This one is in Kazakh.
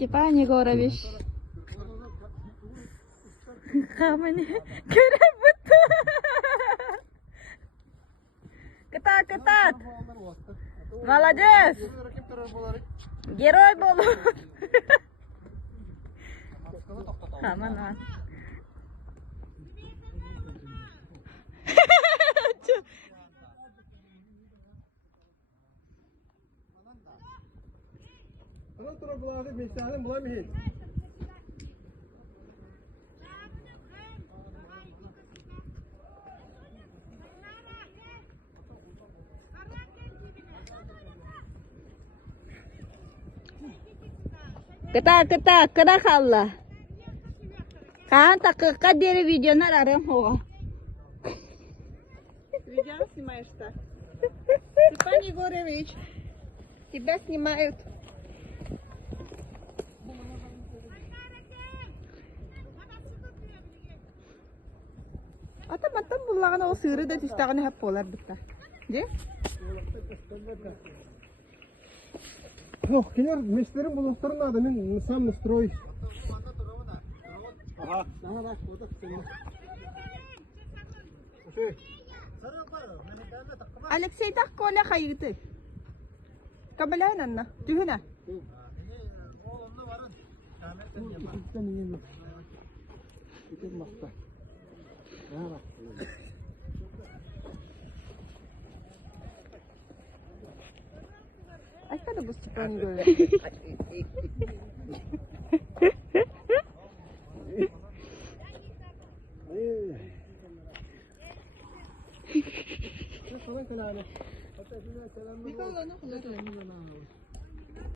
Степан Егорович. Хамани. Көріп бұтты. Кыта. Молодец. Герой болу. Хаман. Кыта қалла. Қан тақыққа дері видеоны арарым оға. Видео снимаешь-то? Степан Егорович, тебя снимают. Ата-маттан бұллаған ол сыры да түстағыны хәп болар бітті. Де? Yok, kiler meşlerin bulutların adı ne? Sam nastroy. Aha. Aha bak, o da senin. Şey. Алексей так коля хайыты. Кабаляйн анна. Түһүнә. Oğlumda varın. İkisinden iyi yok. İkisi makta. Ya bak. Айкада бу Степан Егорович. Şuna selam. Hatta şuna selam. Николай, ну куда ты?